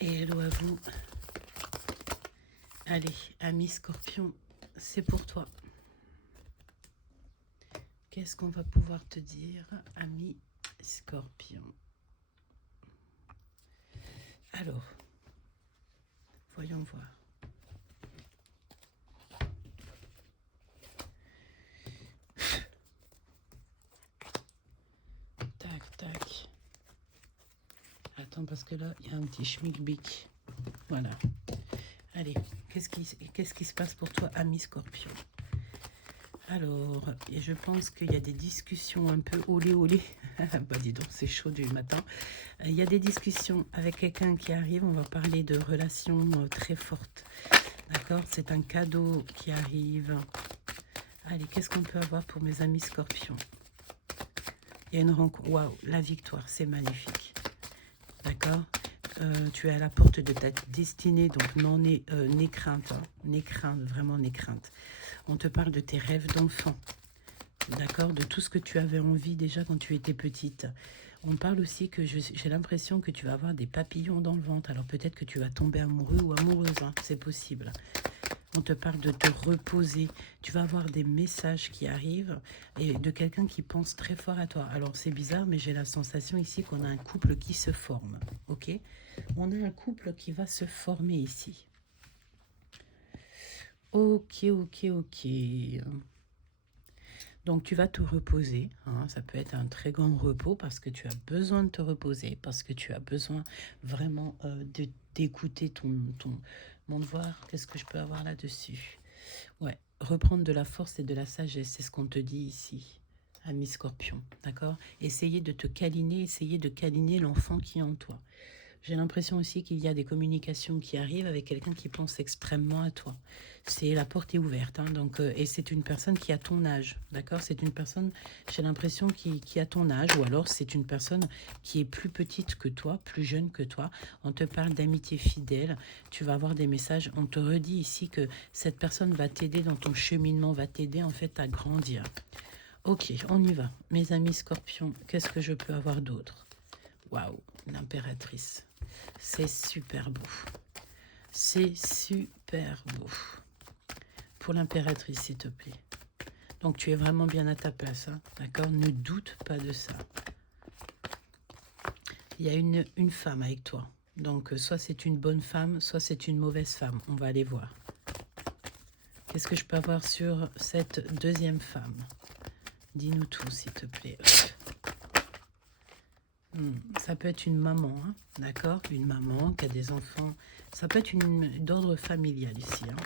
Et hello à vous. Allez, ami Scorpion, c'est pour toi. Qu'est-ce qu'on va pouvoir te dire, ami Scorpion? Alors, voyons voir. Tac, tac. Attends, parce que là, il y a un petit schmilblick. Voilà. Allez, qu'est-ce qui se passe pour toi, ami Scorpion? Alors, et je pense qu'il y a des discussions un peu olé olé. Bah dis donc, c'est chaud du matin. Il y a des discussions avec quelqu'un qui arrive. On va parler de relations très fortes. D'accord? C'est un cadeau qui arrive. Allez, qu'est-ce qu'on peut avoir pour mes amis Scorpions? Il y a une rencontre. Waouh, la victoire, c'est magnifique. D'accord? Tu es à la porte de ta destinée, donc non, n'aie crainte, hein. N'aie crainte, vraiment n'aie crainte. On te parle de tes rêves d'enfant, d'accord? De tout ce que tu avais envie déjà quand tu étais petite. On parle aussi que j'ai l'impression que tu vas avoir des papillons dans le ventre. Alors peut-être que tu vas tomber amoureux ou amoureuse, hein, c'est possible. On te parle de te reposer. Tu vas avoir des messages qui arrivent et de quelqu'un qui pense très fort à toi. Alors c'est bizarre, mais j'ai la sensation ici qu'on a un couple qui se forme. Ok? On a un couple qui va se former ici. Ok, ok, ok. Donc tu vas te reposer, hein. Ça peut être un très grand repos parce que tu as besoin de te reposer, parce que tu as besoin vraiment d'écouter ton voir. Qu'est-ce que je peux avoir là-dessus? Ouais, reprendre de la force et de la sagesse, c'est ce qu'on te dit ici, ami Scorpion, d'accord? Essayer de te câliner, essayer de câliner l'enfant qui est en toi. J'ai l'impression aussi qu'il y a des communications qui arrivent avec quelqu'un qui pense extrêmement à toi. C'est la porte est ouverte, hein, donc, et c'est une personne qui a ton âge, d'accord? C'est une personne, j'ai l'impression, qui a ton âge, ou alors c'est une personne qui est plus petite que toi, plus jeune que toi. On te parle d'amitié fidèle, tu vas avoir des messages, on te redit ici que cette personne va t'aider dans ton cheminement, va t'aider en fait à grandir. Ok, on y va. Mes amis Scorpions, qu'est-ce que je peux avoir d'autre? Waouh, l'impératrice. C'est super beau. C'est super beau. Pour l'impératrice, s'il te plaît. Donc, tu es vraiment bien à ta place, hein, d'accord? Ne doute pas de ça. Il y a une femme avec toi. Donc, soit c'est une bonne femme, soit c'est une mauvaise femme. On va aller voir. Qu'est-ce que je peux avoir sur cette deuxième femme? Dis-nous tout, s'il te plaît. Ça peut être une maman, hein, d'accord? Une maman qui a des enfants. Ça peut être d'ordre familial ici. Hein.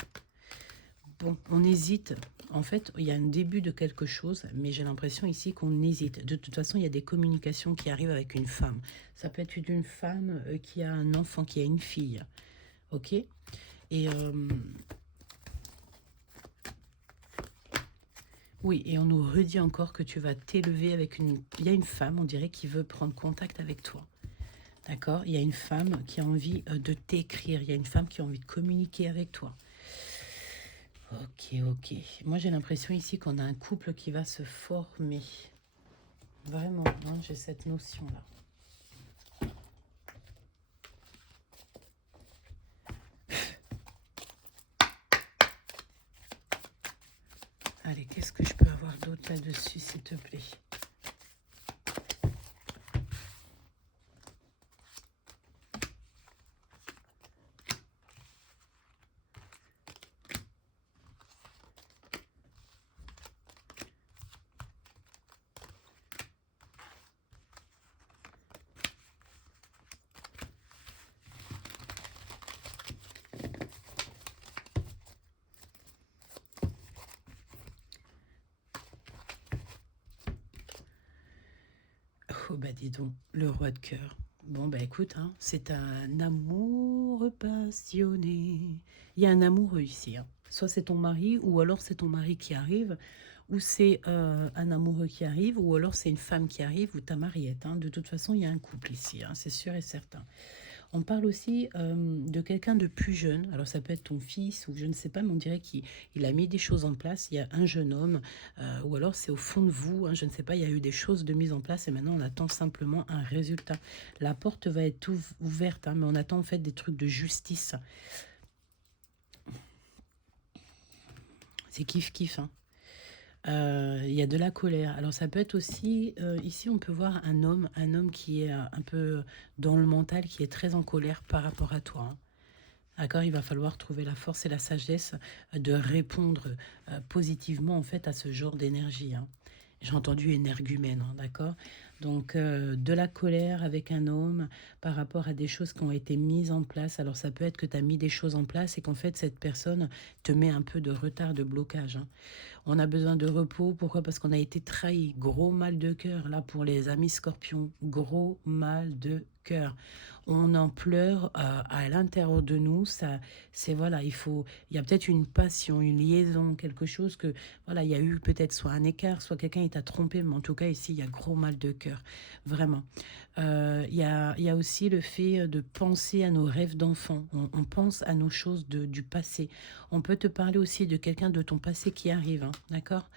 Bon, on hésite. En fait, il y a un début de quelque chose, mais j'ai l'impression ici qu'on hésite. De toute façon, il y a des communications qui arrivent avec une femme. Ça peut être une femme qui a un enfant, qui a une fille. Ok? Et oui, et on nous redit encore que tu vas t'élever avec une... Il y a une femme, on dirait, qui veut prendre contact avec toi. D'accord? Il y a une femme qui a envie de t'écrire. Il y a une femme qui a envie de communiquer avec toi. Ok, ok. Moi, j'ai l'impression ici qu'on a un couple qui va se former. Vraiment, hein, j'ai cette notion-là. Allez, qu'est-ce que je peux avoir d'autre là-dessus, s'il te plaît? Oh, bah dis donc, le roi de cœur. Bon, bah écoute, hein, c'est un amour passionné. Il y a un amoureux ici. Hein. Soit c'est ton mari, ou alors c'est ton mari qui arrive, ou c'est un amoureux qui arrive, ou alors c'est une femme qui arrive, ou ta mariette. Hein. De toute façon, il y a un couple ici, hein, c'est sûr et certain. On parle aussi de quelqu'un de plus jeune. Alors ça peut être ton fils ou je ne sais pas, mais on dirait qu'il a mis des choses en place. Il y a un jeune homme, ou alors c'est au fond de vous, hein, je ne sais pas, il y a eu des choses de mise en place et maintenant on attend simplement un résultat. La porte va être ouverte, hein, mais on attend en fait des trucs de justice. C'est kiff-kiff, hein. Il y a de la colère. Alors ça peut être aussi, ici on peut voir un homme qui est un peu dans le mental, qui est très en colère par rapport à toi, hein. D'accord, il va falloir trouver la force et la sagesse de répondre positivement en fait à ce genre d'énergie, hein. J'ai entendu énergumène, hein, d'accord. Donc de la colère avec un homme par rapport à des choses qui ont été mises en place. Alors ça peut être que tu as mis des choses en place et qu'en fait cette personne te met un peu de retard, de blocage, hein. On a besoin de repos. Pourquoi? Parce qu'on a été trahi. Gros mal de cœur. Là, pour les amis scorpions, gros mal de cœur. On en pleure à l'intérieur de nous. Ça, c'est voilà, il y a peut-être une passion, une liaison, quelque chose que, voilà, il y a eu peut-être soit un écart, soit quelqu'un t'a trompé, mais en tout cas, ici, il y a gros mal de cœur. Vraiment. Il y a aussi le fait de penser à nos rêves d'enfant. On pense à nos choses du passé. On peut te parler aussi de quelqu'un de ton passé qui arrive, hein, d'accord?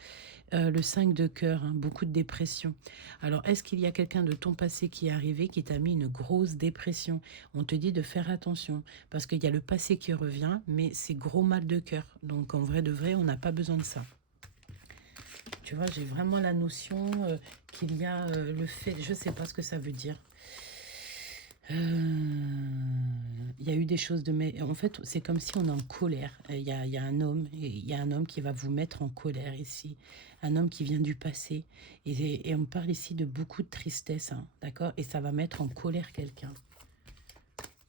Le 5 de cœur, hein, beaucoup de dépression. Alors, est-ce qu'il y a quelqu'un de ton passé qui est arrivé qui t'a mis une grosse dépression? On te dit de faire attention, parce qu'il y a le passé qui revient, mais c'est gros mal de cœur. Donc, en vrai de vrai, on n'a pas besoin de ça. Tu vois, j'ai vraiment la notion qu'il y a le fait... Je ne sais pas ce que ça veut dire. Il y a eu des choses de... Mais en fait, c'est comme si on est en colère. Il y a un homme, il y a un homme qui va vous mettre en colère ici. Un homme qui vient du passé. Et on parle ici de beaucoup de tristesse, hein, d'accord? Et ça va mettre en colère quelqu'un.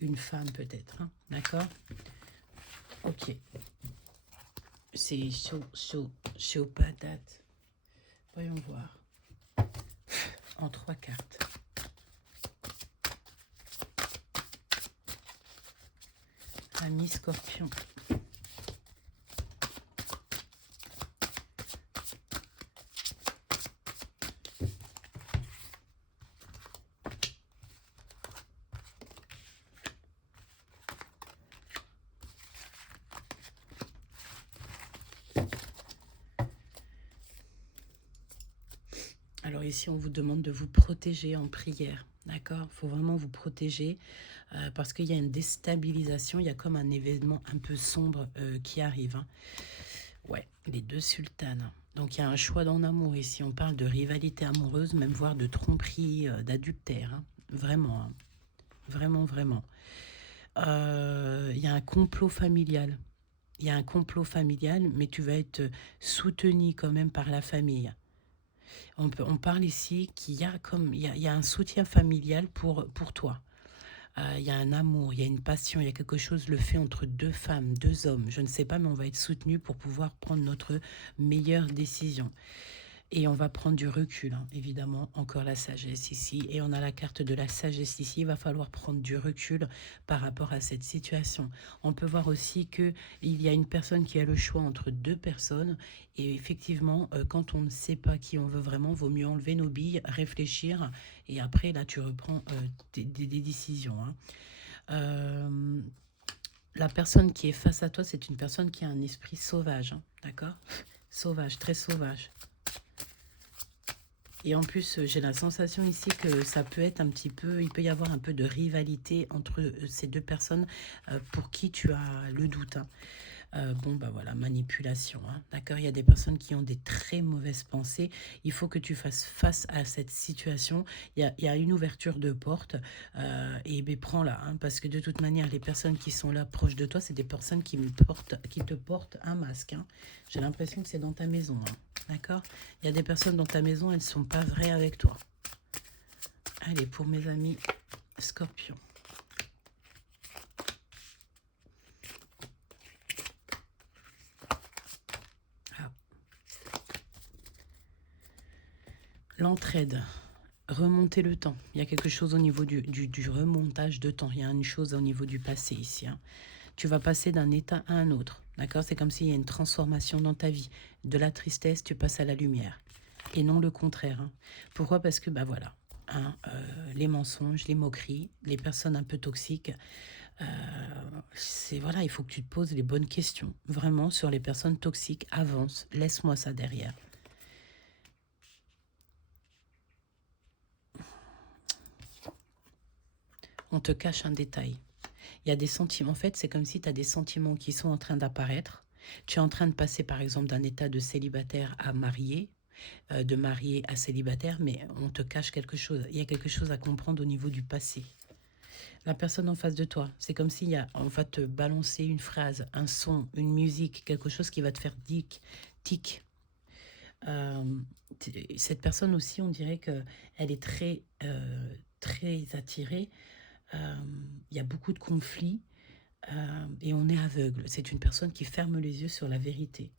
Une femme peut-être, hein, d'accord? Ok. C'est chaud patate. Voyons voir. En 3 cartes. Ami Scorpion. Alors ici, on vous demande de vous protéger en prière, d'accord? Il faut vraiment vous protéger parce qu'il y a une déstabilisation, il y a comme un événement un peu sombre qui arrive, hein. Ouais, les deux sultanes. Donc il y a un choix dans l'amour ici, on parle de rivalité amoureuse, même voire de tromperie, d'adultère, hein. Vraiment, hein. Vraiment, vraiment. Il y a un complot familial. Il y a un complot familial, mais tu vas être soutenu quand même par la famille. On parle ici qu'il y a comme il y a un soutien familial pour toi. Il y a un amour, il y a une passion, il y a quelque chose le fait entre deux femmes, deux hommes. Je ne sais pas, mais on va être soutenu pour pouvoir prendre notre meilleure décision. Et on va prendre du recul, hein, évidemment, encore la sagesse ici. Et on a la carte de la sagesse ici. Il va falloir prendre du recul par rapport à cette situation. On peut voir aussi qu'il y a une personne qui a le choix entre deux personnes. Et effectivement, quand on ne sait pas qui on veut vraiment, vaut mieux enlever nos billes, réfléchir. Et après, là, tu reprends des décisions, hein. La personne qui est face à toi, c'est une personne qui a un esprit sauvage, hein, d'accord? Sauvage, très sauvage. Et en plus, j'ai la sensation ici que ça peut être un petit peu... Il peut y avoir un peu de rivalité entre ces deux personnes pour qui tu as le doute, hein. Bon, bah voilà, manipulation, hein, d'accord? Il y a des personnes qui ont des très mauvaises pensées. Il faut que tu fasses face à cette situation. Il y a une ouverture de porte et ben, prends-la, hein, parce que de toute manière, les personnes qui sont là proches de toi, c'est des personnes qui te portent un masque, hein. J'ai l'impression que c'est dans ta maison, hein, d'accord? Il y a des personnes dans ta maison, elles ne sont pas vraies avec toi. Allez, pour mes amis Scorpion. L'entraide, remonter le temps. Il y a quelque chose au niveau du remontage de temps. Il y a une chose au niveau du passé ici, hein. Tu vas passer d'un état à un autre, d'accord? C'est comme s'il y a une transformation dans ta vie. De la tristesse, tu passes à la lumière. Et non le contraire, hein. Pourquoi? Parce que, bah voilà, hein, les mensonges, les moqueries, les personnes un peu toxiques. Voilà, il faut que tu te poses les bonnes questions. Vraiment, sur les personnes toxiques, avance. Laisse-moi ça derrière. On te cache un détail. Il y a des sentiments. En fait, c'est comme si tu as des sentiments qui sont en train d'apparaître. Tu es en train de passer, par exemple, d'un état de célibataire à marié, de marié à célibataire, mais on te cache quelque chose. Il y a quelque chose à comprendre au niveau du passé. La personne en face de toi, c'est comme on va te balancer une phrase, un son, une musique, quelque chose qui va te faire tic. Euh, cette personne aussi, on dirait qu'elle est très attirée. Il y a beaucoup de conflits et on est aveugle. C'est une personne qui ferme les yeux sur la vérité.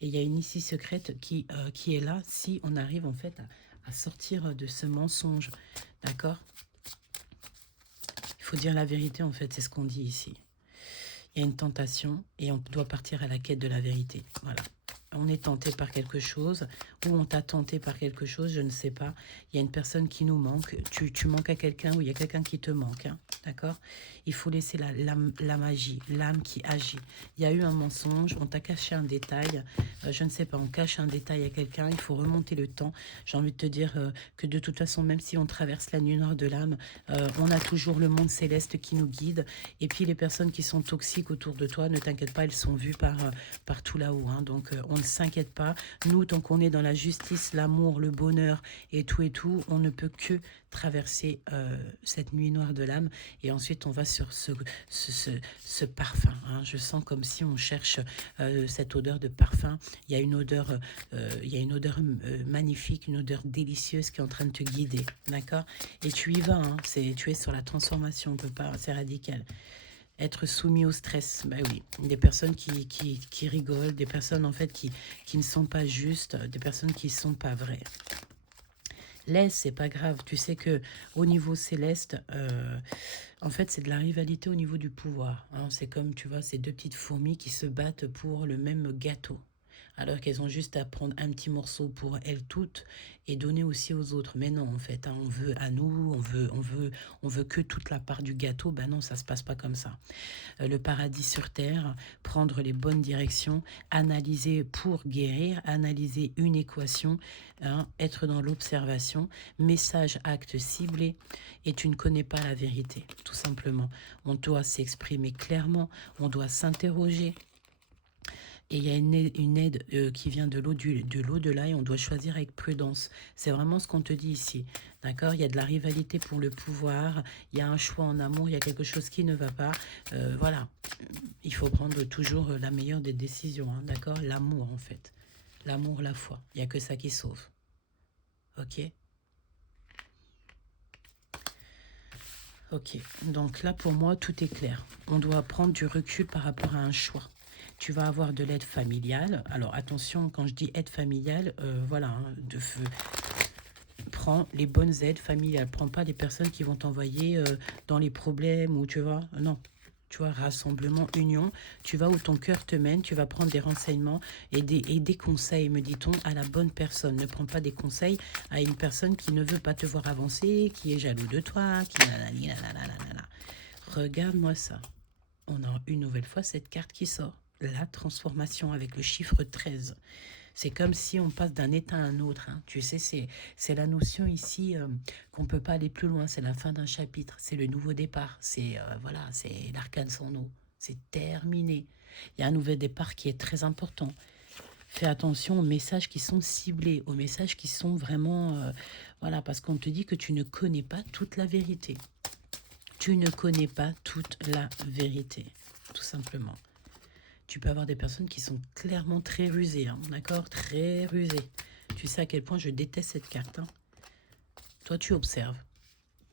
Et il y a une issue secrète qui est là si on arrive en fait à sortir de ce mensonge. D'accord? Il faut dire la vérité en fait, c'est ce qu'on dit ici. Il y a une tentation et on doit partir à la quête de la vérité. Voilà. On est tenté par quelque chose ou on t'a tenté par quelque chose, je ne sais pas. Il y a une personne qui nous manque. Tu manques à quelqu'un ou il y a quelqu'un qui te manque. Hein, d'accord? Il faut laisser la magie, l'âme qui agit. Il y a eu un mensonge, on t'a caché un détail. Je ne sais pas, on cache un détail à quelqu'un. Il faut remonter le temps. J'ai envie de te dire que de toute façon, même si on traverse la nuit noire de l'âme, on a toujours le monde céleste qui nous guide. Et puis les personnes qui sont toxiques autour de toi, ne t'inquiète pas, elles sont vues par tout là-haut. Hein, donc on ne s'inquiète pas. Nous, tant qu'on est dans la justice, l'amour, le bonheur et tout, on ne peut que traverser cette nuit noire de l'âme. Et ensuite, on va sur ce parfum. Hein. Je sens comme si on cherche cette odeur de parfum. Il y a une odeur, magnifique, une odeur délicieuse qui est en train de te guider. D'accord? Et tu y vas. Hein. Tu es sur la transformation. On peut pas, c'est radical. Être soumis au stress, bah oui, des personnes qui rigolent, des personnes en fait qui ne sont pas justes, des personnes qui ne sont pas vraies. Laisse, c'est pas grave, tu sais que au niveau céleste, en fait c'est de la rivalité au niveau du pouvoir. Hein. C'est comme, tu vois, ces deux petites fourmis qui se battent pour le même gâteau. Alors qu'elles ont juste à prendre un petit morceau pour elles toutes et donner aussi aux autres. Mais non, en fait, hein, on veut à nous, on veut que toute la part du gâteau. Ben non, ça se passe pas comme ça. Le paradis sur terre, prendre les bonnes directions, analyser pour guérir, analyser une équation, hein, être dans l'observation, message, acte ciblé, et tu ne connais pas la vérité, tout simplement. On doit s'exprimer clairement, on doit s'interroger. Et il y a une aide qui vient de l'au-delà et on doit choisir avec prudence. C'est vraiment ce qu'on te dit ici. D'accord? Il y a de la rivalité pour le pouvoir, il y a un choix en amour, il y a quelque chose qui ne va pas. Voilà. Il faut prendre toujours la meilleure des décisions. Hein, d'accord? L'amour, en fait. L'amour, la foi. Il n'y a que ça qui sauve. Ok? Ok. Donc là, pour moi, tout est clair. On doit prendre du recul par rapport à un choix. Tu vas avoir de l'aide familiale. Alors attention, quand je dis aide familiale, voilà, hein, prends les bonnes aides familiales. Prends pas les personnes qui vont t'envoyer dans les problèmes ou tu vois, non. Tu vois, rassemblement, union, tu vas où ton cœur te mène, tu vas prendre des renseignements et des conseils, me dit-on, à la bonne personne. Ne prends pas des conseils à une personne qui ne veut pas te voir avancer, qui est jaloux de toi, qui... Regarde-moi ça. On a une nouvelle fois cette carte qui sort. La transformation avec le chiffre 13. C'est comme si on passe d'un état à un autre. Hein. Tu sais, c'est la notion ici qu'on ne peut pas aller plus loin. C'est la fin d'un chapitre. C'est le nouveau départ. C'est voilà, c'est l'arcane sans eau. C'est terminé. Il y a un nouvel départ qui est très important. Fais attention aux messages qui sont ciblés, aux messages qui sont vraiment... voilà, parce qu'on te dit que tu ne connais pas toute la vérité. Tu ne connais pas toute la vérité, tout simplement. Tu peux avoir des personnes qui sont clairement très rusées, hein, d'accord? Très rusées. Tu sais à quel point je déteste cette carte. Hein. Toi, tu observes.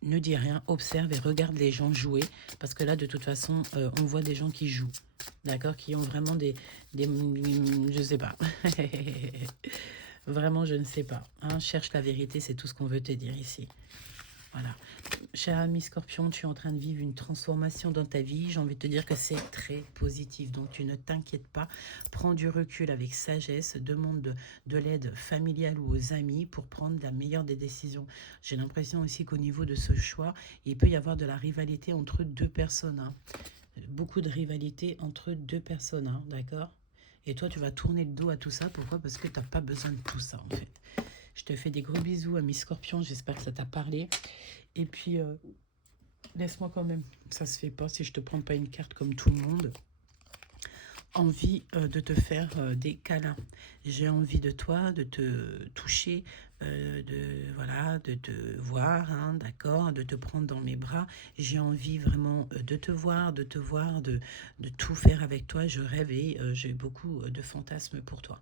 Ne dis rien, observe et regarde les gens jouer. Parce que là, de toute façon, on voit des gens qui jouent. D'accord? Qui ont vraiment je sais pas. Vraiment, je ne sais pas. Hein. Cherche la vérité, c'est tout ce qu'on veut te dire ici. Voilà. Cher ami Scorpion, tu es en train de vivre une transformation dans ta vie. J'ai envie de te dire que c'est très positif. Donc, tu ne t'inquiètes pas. Prends du recul avec sagesse. Demande de l'aide familiale ou aux amis pour prendre la meilleure des décisions. J'ai l'impression aussi qu'au niveau de ce choix, il peut y avoir de la rivalité entre deux personnes. Hein. Beaucoup de rivalité entre deux personnes. Hein, d'accord? Et toi, tu vas tourner le dos à tout ça. Pourquoi? Parce que tu n'as pas besoin de tout ça, en fait. Je te fais des gros bisous, ami Scorpion. J'espère que ça t'a parlé. Et puis, laisse-moi quand même, ça se fait pas si je te prends pas une carte comme tout le monde, envie de te faire des câlins. J'ai envie de toi, de te toucher, voilà, de te voir, hein, d'accord, de te prendre dans mes bras. J'ai envie vraiment de te voir, de tout faire avec toi. Je rêve et j'ai beaucoup de fantasmes pour toi.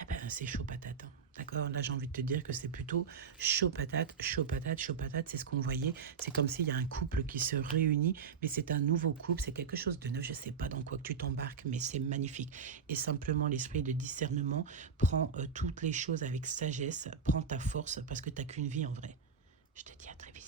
Eh ben, c'est chaud patate, hein. D'accord, là j'ai envie de te dire que c'est plutôt chaud patate, chaud patate, chaud patate, c'est ce qu'on voyait. C'est comme s'il y a un couple qui se réunit, mais c'est un nouveau couple, c'est quelque chose de neuf, je ne sais pas dans quoi que tu t'embarques, mais c'est magnifique. Et simplement l'esprit de discernement prend toutes les choses avec sagesse, prend ta force, parce que tu n'as qu'une vie en vrai. Je te dis à très vite.